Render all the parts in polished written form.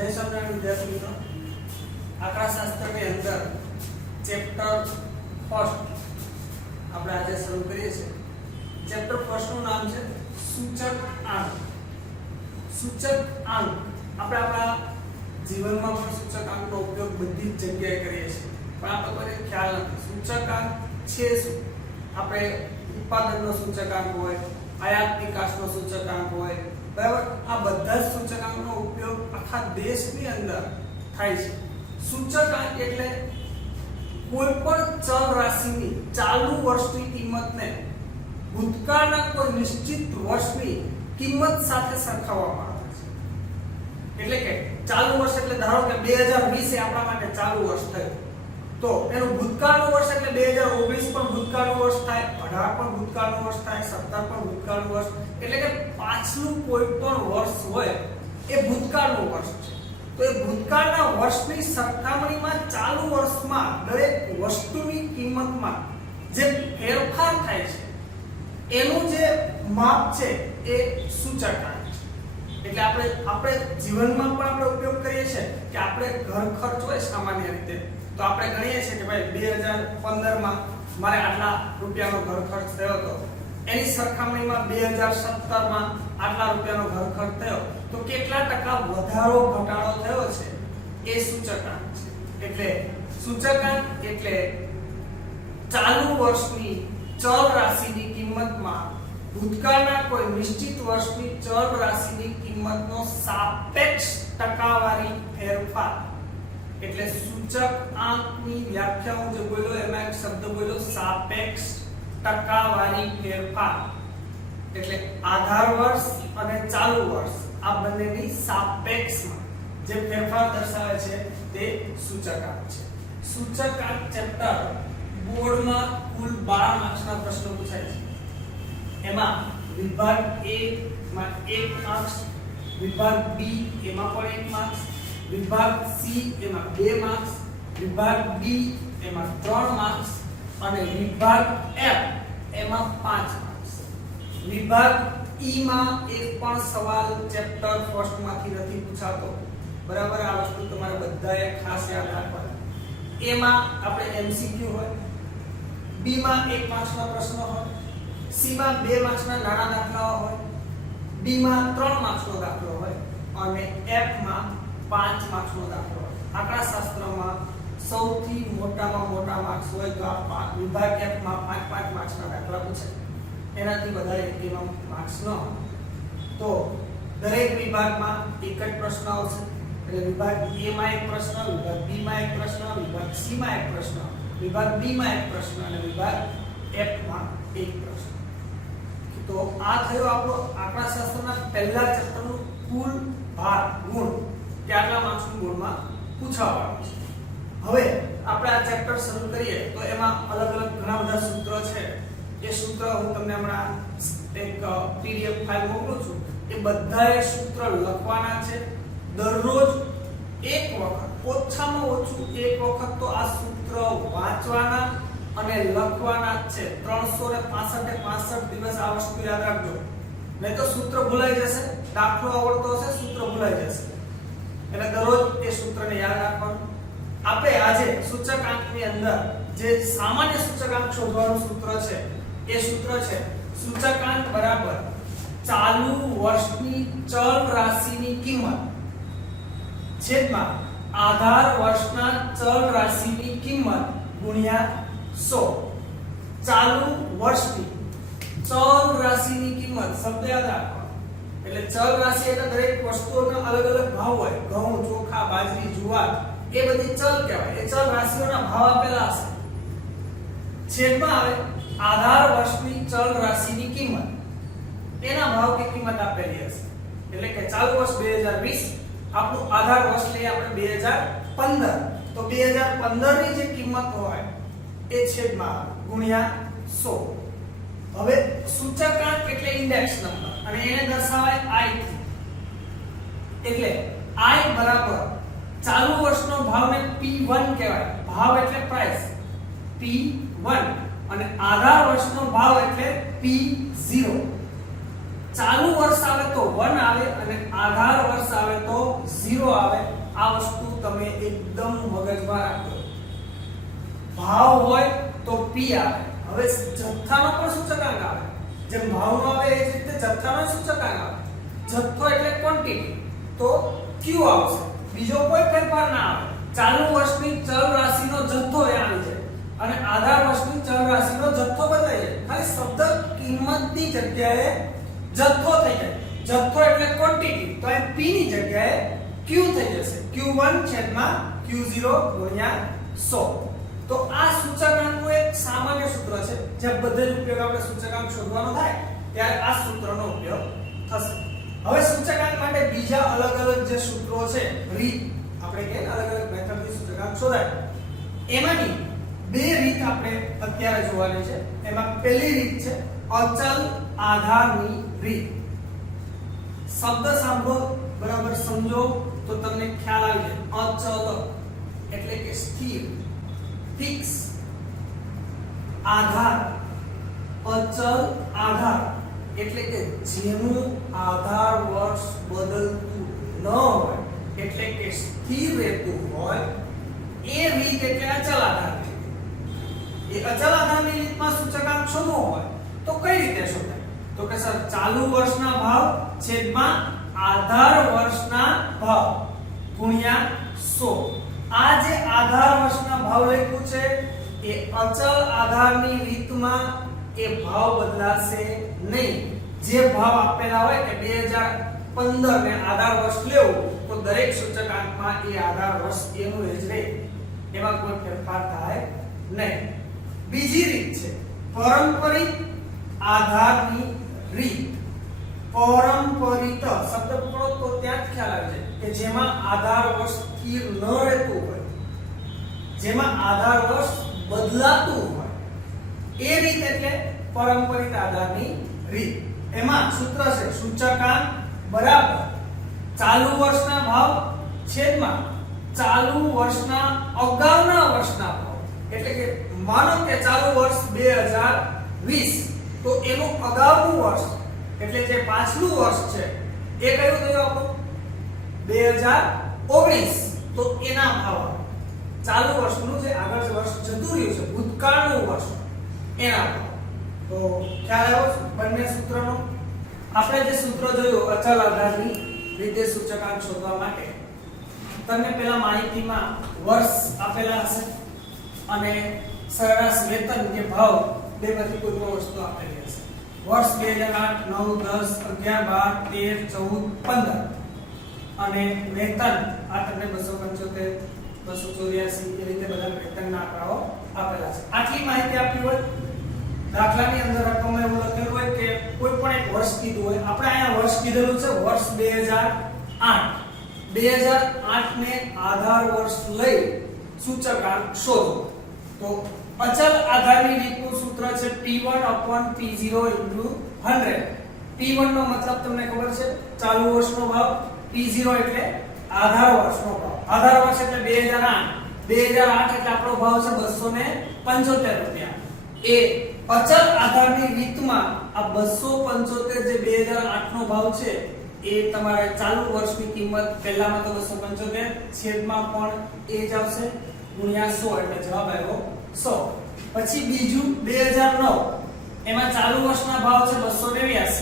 જય સ્વામિનારાયણ વિદ્યાર્થી મિત્રો, આંકડાશાસ્ત્રની અંદર ચેપ્ટર ફર્સ્ટ આપણે આજે શરૂ કરીએ છીએ. ચેપ્ટર ફર્સ્ટ નું નામ છે સૂચક આંક. સૂચક આંક આપણે આપણા જીવનમાં પણ સૂચકાંકનો ઉપયોગ બધી જ જગ્યાએ કરીએ છીએ, પણ આપણે કોઈને ખ્યાલ નથી સૂચકાંક છે શું. આપણે ઉત્પાદનનો સૂચકાંક હોય, આયાત નિકાસનો સૂચકાંક હોય, બરાબર, આ બધા જ સૂચકાંકનો ઉપયોગ આખા દેશની અંદર થાય છે. સૂચકાંક એટલે કોઈ પણ ચલ રાશિની ચાલુ વર્ષની કિંમતને ભૂતકાળના કોઈ નિશ્ચિત વર્ષની કિંમત સાથે સરખાવવામાં આવે છે. એટલે કે ચાલુ વર્ષ એટલે ધારો કે 2020 એ આપણા માટે ચાલુ વર્ષ થયું, તો એનું ભૂતકાળનું વર્ષ એટલે 2019 પણ ભૂતકાળનું વર્ષ થાય, 18 પણ ભૂતકાળનું વર્ષ થાય, 17 પણ ભૂતકાળનું વર્ષ, એટલે કે પાછલું કોઈ પણ વર્ષ હોય એ ભૂતકાળનું વર્ષ છે. તો એ ભૂતકાળના વર્ષની સરખામણીમાં ચાલુ વર્ષમાં દરેક વસ્તુની કિંમતમાં જે ફેરફાર થાય છે એનું જે માપ છે એ સૂચકાંક છે. એટલે આપણે જીવનમાં પણ આપણે ઉપયોગ કરીએ છીએ કે આપણે ઘર ખર્ચ હોય સામાન્ય રીતે, તો આપણે ગણીએ છીએ કે ભાઈ 2015 માં મારે આટલા રૂપિયાનો ઘર ખર્ચ થયો હતો, એની સરખામણીમાં 2017 માં આટલા રૂપિયાનો ઘર ખર્ચ થયો, તો કેટલા ટકા વધારો ઘટાડો થયો છે એ સૂચકાંક છે. એટલે સૂચકાંક એટલે ચાલુ વર્ષની ચલ રાશિની કિંમતમાં ભૂતકાળના કોઈ નિશ્ચિત વર્ષની ચલ રાશિની કિંમતનો સાપેક્ષ ટકાવારી ફેરફાર. એટલે સૂચકાંકની વ્યાખ્યા હું જે બોલ્યો એમાં એક શબ્દ બોલ્યો સાપેક્ષ ટકાવારી ફેરફાર. એટલે આધાર વર્ષ અને ચાલુ વર્ષ આ બંનેની સાપેક્ષમાં જે ફેરફાર દર્શાવે છે તે સૂચકાંક છે. સૂચકાંક ચેપ્ટર બોર્ડમાં કુલ 12 માર્ક્સના પ્રશ્નો પૂછાય છે. એમાં વિભાગ A માં 1 માર્ક્સ, વિભાગ B એમાં પણ 1 માર્ક્સ, વિભાગ C એમાં 2 માર્ક્સ, વિભાગ D એમાં 3 માર્ક્સ અને વિભાગ F એમાં 5 માર્ક્સ. વિભાગ E માં એક પણ સવાલ ચેપ્ટર ફર્સ્ટ માંથી નથી પૂછાતો, બરાબર. આ વસ્તુ તમારે બધાએ ખાસ યાદ રાખવાની. એમાં આપણે MCQ હોય, B માં 1 માર્ક્સનો પ્રશ્ન હોય, C માં 2 માર્ક્સના નાના દાખલાઓ હોય, D માં 3 માર્ક્સનો દાખલો હોય અને F માં 5 માર્ક્સનો દાખલો હોય. આંકડાશાસ્ત્રમાં સૌથી મોટામાં મોટા માર્ક્સ હોય તો આ વિભાગ F માં 5 માર્ક્સના દાખલા પૂછાય, એનાથી વધારે એમાં માર્ક્સ ન હોય. તો દરેક વિભાગમાં એક જ પ્રશ્ન આવશે. એટલે વિભાગ A માં એક પ્રશ્ન, વિભાગ B માં એક પ્રશ્ન, વિભાગ C માં એક પ્રશ્ન, વિભાગ D માં એક પ્રશ્ન અને વિભાગ F માં એક પ્રશ્ન. તો આ થયો આપણો આંકડાશાસ્ત્રના પહેલા ચેપ્ટરનું કુલ ભાર ગુણ કે આટલા માર્ક્સનું ગુણમાં પૂછાવાનું છે. હવે આપણે આ ચેપ્ટર શરૂ કરીએ તો એમાં અલગ અલગ ઘણા બધા સૂત્રો છે. એ સૂત્ર હું તમને હમણાં એક PDF ફાઇલ મોકલું છું. એ બધાએ સૂત્ર લખવાના છે. દરરોજ એક વખત, ઓછામાં ઓછું એક વખત તો આ સૂત્ર વાંચવાના અને લખવાના જ છે. 365 દિવસ આ વસ્તુ યાદ રાખજો, નહીં તો સૂત્ર ભૂલાઈ જશે. દાખલો આવડતો હશે, સૂત્ર ભૂલાઈ જશે. એટલે દરરોજ એ સૂત્રને યાદ રાખવાનું. આપણે આજે સૂચકાંકની અંદર જે સામાન્ય સૂચકાંક શોધવાનું સૂત્ર છે એ સૂત્ર છે સૂચકાંક બરાબર ચાલુ વર્ષની ચલ રાશિની કિંમત છેદમાં આધાર વર્ષના ચલ રાશિની કિંમત ગુણ્યા 100. ચાલુ વર્ષની ચલ રાશિની કિંમત શબ્દ યાદ રાખવાનો. એટલે ચલ રાશિ એટલે દરેક વસ્તુઓના અલગ અલગ ભાવ હોય. ઘઉં, ચોખા, બાજરી, જુવાર એ બધી ચલ કહેવાય. એ ચલ રાશિઓના ભાવ આપેલા હશે. છેદમાં આવે આધાર વર્ષની ચલ રાશિની કિંમત, એના ભાવ કે કિંમત આપેલી હશે. એટલે કે ચાલુ વર્ષ 2020, આપણું આધાર વર્ષ લઈએ આપણે 2015, તો 2015 ની જે કિંમત હોય એ છેદમાં ગુણ્યા 100. હવે સૂચકાંક એટલે ઇન્ડેક્સ નંબર અને એને દર્શાવાય I થી. એટલે I બરાબર ચાલુ વર્ષનો ભાવને P1 કહેવાય. ભાવ એટલે પ્રાઇસ P1 અને આધાર વર્ષનો ભાવ એટલે P0. ચાલુ વર્ષ આવે તો 1 આવે અને આધાર વર્ષ આવે તો 0 આવે. આ વસ્તુ તમે એકદમ મગજમાં રાખજો. ભાવ હોય તો p આવે. હવે જથ્થાનો પણ સૂચકાંક આવે. જેમ ભાવનો આવે એ જ રીતે જથ્થાનો સૂચકાંક આવે. જથ્થો એટલે ક્વોન્ટિટી તો q આવશે. બીજો કોઈ ફેરફાર ના આવે. ચાલુ વર્ષની ચલ રાશિનો જથ્થો એ આવી જાય અને આધાર વર્ષની ચલ રાશિનો જથ્થો બદલાઈ જાય. ખાલી શબ્દ કિંમતની જગ્યાએ જથ્થો થઈ જાય. જથ્થો એટલે ક્વોન્ટિટી તો અહીં p ની જગ્યાએ q થઈ જશે. q1 છેદમાં q0 ગુણ્યા 100. તો આ સૂચકાંકનું એક સામાન્ય સૂત્ર છે. જે બધે જ ઉપયોગ આપણે સૂચકાંક શોધવાનો થાય ત્યારે આ સૂત્રનો ઉપયોગ થશે. હવે સૂચકાંક માટે બીજા અલગ અલગ જે સૂત્રો છે, રીત આપણે કે અલગ અલગ મેથડથી સૂચકાંક શોધાય. એમાંની બે રીત આપણે અત્યારે જોવાની છે. એમાં પહેલી રીત છે અચલ આધારની રીત. શબ્દ સાંભળો, બરાબર સમજો તો તમને ખ્યાલ આવી જાય. અચલ એટલે કે સ્થિર, ફિક્સ. આધાર, અચલ આધાર એટલે કે જેનું આધાર વર્ષ બદલતું ન હોય એટલે કે સ્થિર રહેતું હોય એ રીત એટલે અચલ આધાર. એ અચલ આધારની રીતમાં સૂચકાંક શોધવો હોય તો કઈ રીતે શોધાય? તો કે સર ચાલુ વર્ષના ભાવ છેદમાં આધાર વર્ષના ભાવ ગુણ્યા 100. આ જે આધાર વર્ષના ભાવ લખ્યું છે એ અચલ આધારની રીતમાં એ ભાવ બદલાશે નહીં. જે ભાવ આપેલા હોય કે 2015 ને આધાર વર્ષ લેવું તો દરેક સૂચકાંકમાં એ આધાર વર્ષ એનું જ રહે. એમાં કોઈ ફેરફાર થાય નહીં. બીજી રીત છે પારંપરિક આધારની રીત. પારંપરિક શબ્દ પકડો તો ત્યાં જ ખ્યાલ આવે છે કે જેમાં આધાર વર્ષ સ્થિર ન રહેતું હોય, જેમાં આધાર વર્ષ બદલાતું હોય એ રીત એટલે પારંપરિક આધારની રીત. એમાં સૂત્ર છે સૂચકાંક બરાબર ચાલુ વર્ષના ભાવ છેદમાં ચાલુ વર્ષના અગાઉના વર્ષના ભાવ. એટલે કે માનો કે ચાલુ વર્ષ 2020 તો એનું અગાઉનું વર્ષ એટલે જે પાછલું વર્ષ છે એ કયું થયું આપણું 2019 તો એના ભાવ ચાલુ વર્ષનું જે આગળ વર્ષ જતું રહ્યું છે ભૂતકાળનું વર્ષ એના ભાવ. તો ખ્યાલ આવ્યો બંને સૂત્રનો? આપણે જે સૂત્ર જોયું અચલ આધારની રીતે સૂચકાંક શોધવા માટે તમને પહેલા માહિતીમાં વર્ષ આપેલા હશે અને સરેરાશ વેતન કે ભાવ બેમાંથી કોઈ પણ વસ્તુ આપેલી હશે. વર્ષ 2008 9 10 11 12 13 14 15 અને વેતન આ તમને 275 284 એ રીતે બધા વેતનના આંકડાઓ આપેલા છે. આટલી માહિતી આપી હોય દાખલાની અંદર રકમ એવું લખેલું હોય કે કોઈ પણ એક વર્ષ કીધું હોય. આપણે અહીંયા વર્ષ કીધેલું છે વર્ષ 2008. 2008 ને આધાર વર્ષ લઈ સૂચકાંક શોધો. તો અચલ આધારની રીતનું સૂત્ર છે P1/P0 * 100. P1 નો મતલબ તમને ખબર છે ચાલુ વર્ષનો ભાવ, P0 એટલે આધાર વર્ષનો ભાવ. આધાર વર્ષ એટલે 2008 એટલે આપણો ભાવ છે 275 રૂપિયા. એ અચલ આધારની રીતમાં આ 275 જે 2008 નો ભાવ છે એ તમારે ચાલુ વર્ષની કિંમત પહેલામાં તો 275 છેદમાં પણ એ જ આવશે ગુણ્યા 100 એટલે જવાબ આવ્યો 100. પછી બીજું 2009 એમાં ચાલુ વર્ષના ભાવ છે 289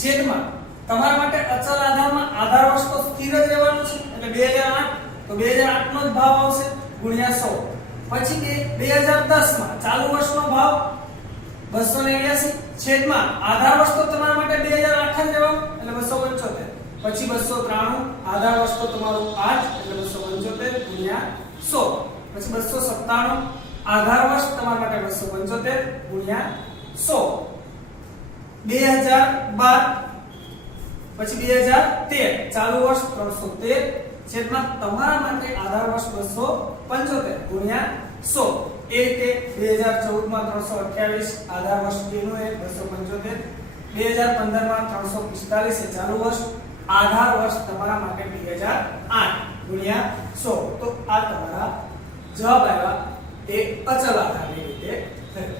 છેદમાં તમારા માટે અચલ આધારમાં આધાર વર્ષ તો સ્થિર જ રહેવાનું છે એટલે 2008 તો 2008 નો જ ભાવ આવશે ગુણ્યા 100. પછી 2010 માં ચાલુ વર્ષનો ભાવ 289 છેદમાં આધાર વર્ષ તો તમારા માટે 2008 જ રહેવાનું એટલે 275. પછી 293 આધાર વર્ષ તો તમારું 8 એટલે 275 ગુણ્યા 100. પછી 297 આધાર વર્ષ તમારા માટે 275 ગુણ્યા 100. 2012 પછી 2013 ચાલુ વર્ષ 313 છેદમાં તમારા માટે આધાર વર્ષ 275 ગુણ્યા 100. એ રીતે 2014 માં 328 આધાર વર્ષ બેનું એ 275. 2015 માં 345 એ ચાલુ વર્ષ. આધાર વર્ષ તમારા માટે 2008 ગુણ્યા 100. તો આ તમારા જવાબ આવ્યા એ અચલ આધારની રીતે થયો.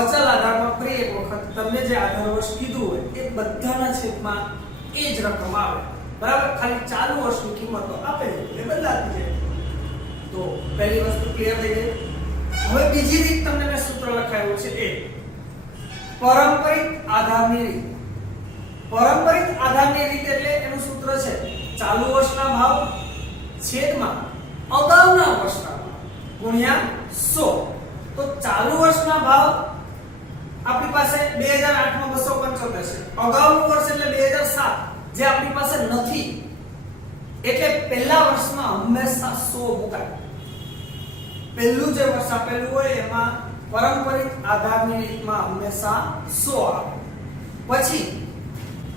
અચલ આધારમાં ફરી એક વખત વખત તમને જે આધાર વર્ષ કીધું હોય એ બધાના છેદમાં એ જ રકમ આવે, બરાબર. ખાલી ચાલુ વર્ષની કિંમતો આપેલી એટલે બદલાતી જાય. તો પહેલી વસ્તુ ક્લિયર થઈ ગઈ. હવે બીજી રીત તમને મેં સૂત્ર લખાયું છે એ પારંપરિક આધારની રીત. પારંપરિક આધારની રીત એટલે એનું સૂત્ર છે ચાલુ વર્ષના ભાવ છેદમાં અગાઉના વર્ષના ભાવ ગુણ્યા 100. તો ચાલુ વર્ષના ભાવ આપણી પાસે 2008 માં 275 છે. અગાઉનું વર્ષ એટલે 2007 જે આપણી પાસે નથી, એટલે પહેલા વર્ષમાં હંમેશા 100 મુકાય. પહેલું જે વર્ષ આપેલું હોય એમાં પારંપરિક આધારની રીતમાં હંમેશા 100 આવે. પછી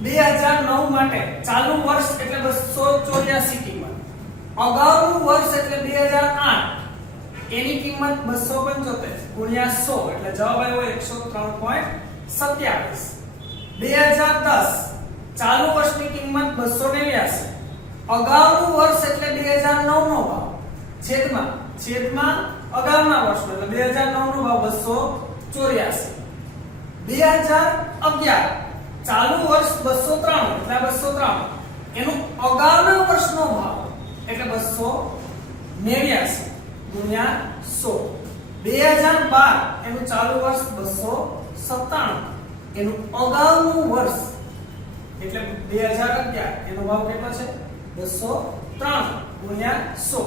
2009 માટે ચાલુ વર્ષ એટલે 284 કિંમત, અગાઉનું વર્ષ એટલે 2008 એની કિંમત 275 ગુણ્યા 100 એટલે જવાબ આવ્યો 103.27. 2010 ચાલુ વર્ષની કિંમત 289, અગાઉનું વર્ષ એટલે 2009 નો ભાવ છેદમાં અગાઉના વર્ષનો એટલે 2009 નો ભાવ 284. 2011 ચાલુ વર્ષ 293 એટલે 293 એનું અગાઉના વર્ષનો ભાવ એટલે 289 ગુણ્યા 100. 2012 એનું ચાલુ વર્ષ 297 એનું અગાઉનું વર્ષ એટલે 2011 એનો ભાવ કેટલો છે 203 ગુણ્યા 100.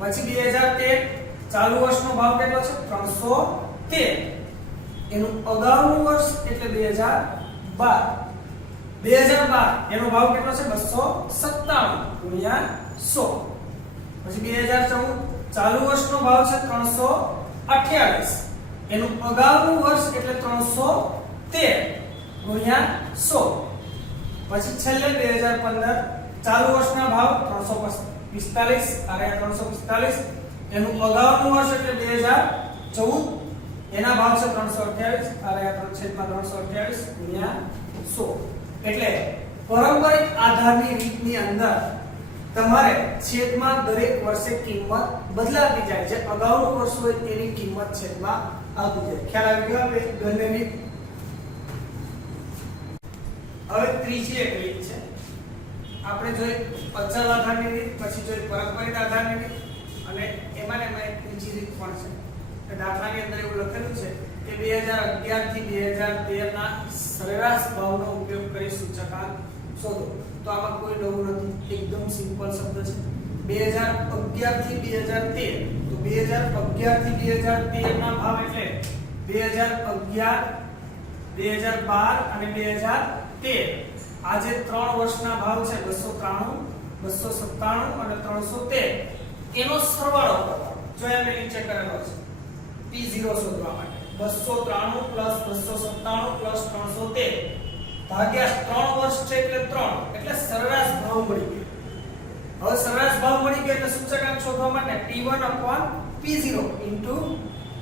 પછી 2013 ચાલુ વર્ષનો ભાવ કેટલો છે 313 એનું અગાઉનું વર્ષ એટલે 2012 એનો ભાવ કેટલો છે 257 ગુણ્યા 100. પછી 2014 ચાલુ વર્ષનો ભાવ છે 328 એનું અગાઉનું વર્ષ એટલે 313 ગુણ્યા 100. પછી છેલ્લે 2015 ચાલુ વર્ષના ભાવ 345 આ 345 એનું અગાઉનું વર્ષ એટલે 2014 એના ભાવ છે 328 આ 328 ગુણ્યા 100. એટલે પારંપરિક આધારની રીતની અંદર તમારે છેદમાં દરેક વર્ષે કિંમત બદલાતી જાય. જે અગાઉનું વર્ષ હોય તેની કિંમત છેદમાં આવતી જાય. ખ્યાલ આવી ગયો આપણે બંનેની. હવે ત્રીજી એક રીત છે. આપણે જોઈ અચલ આધારની રીત, પછી જોઈ પારંપરિક આધારની રીત, અને એમાં એક ત્રીજી રીત પણ છે. કે દાખલાની અંદર એવું લખેલું છે કે 2011 થી 2013 ના સરેરાશ ભાવનો ઉપયોગ કરી સૂચકાંક શોધો. તો આમાં કોઈ નવું નથી, એકદમ સિમ્પલ શબ્દ છે. 2011 થી 2013 તો 2011 થી 2013 ના ભાવ એટલે 2011 2012 અને 2013 આ જે 3 વર્ષના ભાવ છે 293 297 અને 313 એનો સરવાળો કરવાનો. જો એમને નીચે કરેલો છે P0 શોધવા માટે 293 297 313 ભાગ્યા 3 વર્ષ છે એટલે 3 એટલે સરેરાશ ભાવ મળી ગયો. હવે સરેરાશ ભાવ મળી ગયો એટલે સૂચકાંક શોધવા માટે P1/P0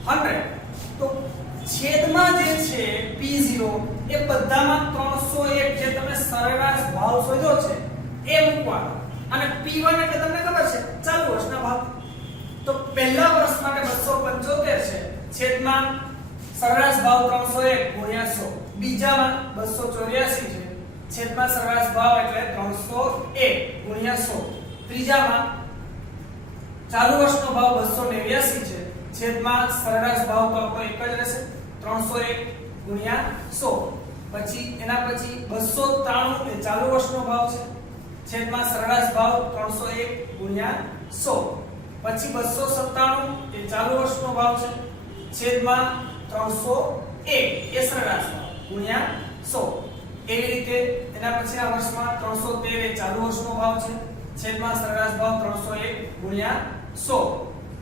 100. તો છેદમાં જે છે P0 એ બધામાં 301 જે તમે સરેરાશ ભાવ શોધ્યો છે એ મૂકવાનો, અને P1 એટલે તમને ખબર છે ચાલુ વર્ષના ભાવ. તો પહેલા વર્ષ માટે 275 છે છેદમાં સરેરાશ ભાવ 301 ગુણ્યા 100. બીજામાં 284 છે છેદમાં સરેરાશ ભાવ એટલે 301 ગુણ્યા 100. ત્રીજામાં ચાલુ વર્ષનો ભાવ 289 છે છેદમાં સરેરાશ ભાવ તો આપણો એક જ રહેશે 301 ગુણ્યા 100. પછી એના પછી 293 એ ચાલુ વર્ષનો ભાવ છે છેદમાં સરેરાશ ભાવ 301 ગુણ્યા 100. પછી 297 એ ચાલુ વર્ષનો ભાવ છે છેદમાં 301 એ સરેરાશ ભાવ ગુણ્યા 100. એવી રીતે એના પછીના વર્ષમાં 313 એ ચાલુ વર્ષનો ભાવ છે છેદમાં સરેરાશ ભાવ 301 ગુણ્યા 100.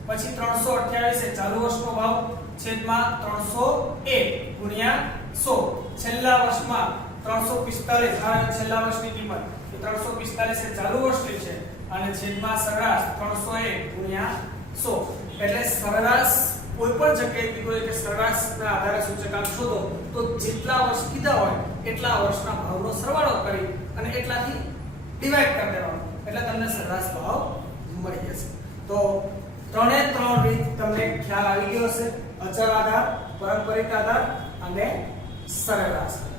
પછી 328 એ ચાલુ વર્ષનો ભાવ છેદમાં 301 ગુણ્યા 100. છેલ્લા વર્ષમાં 345 આ છેલ્લા વર્ષની કિંમત 345 એ ચાલુ વર્ષની છે અને છેદમાં સરેરાશ 301 ગુણ્યા 100. એટલે સરેરાશ કોઈ પણ જગ્યાએ કીધું હોય કે સરેરાશના આધારે સૂચકાંક શોધો તો જેટલા વર્ષ કીધા હોય એટલા વર્ષના ભાવનો સરવાળો કરી અને એટલાથી ડિવાઇડ કરી દેવાનો એટલે તમને સરેરાશ ભાવ મળી જશે. તો ત્રણે ત્રણ રીત તમને ખ્યાલ આવી ગયો હશે. અચળ આધાર, પારંપરિક આધાર અને સરેરાશ.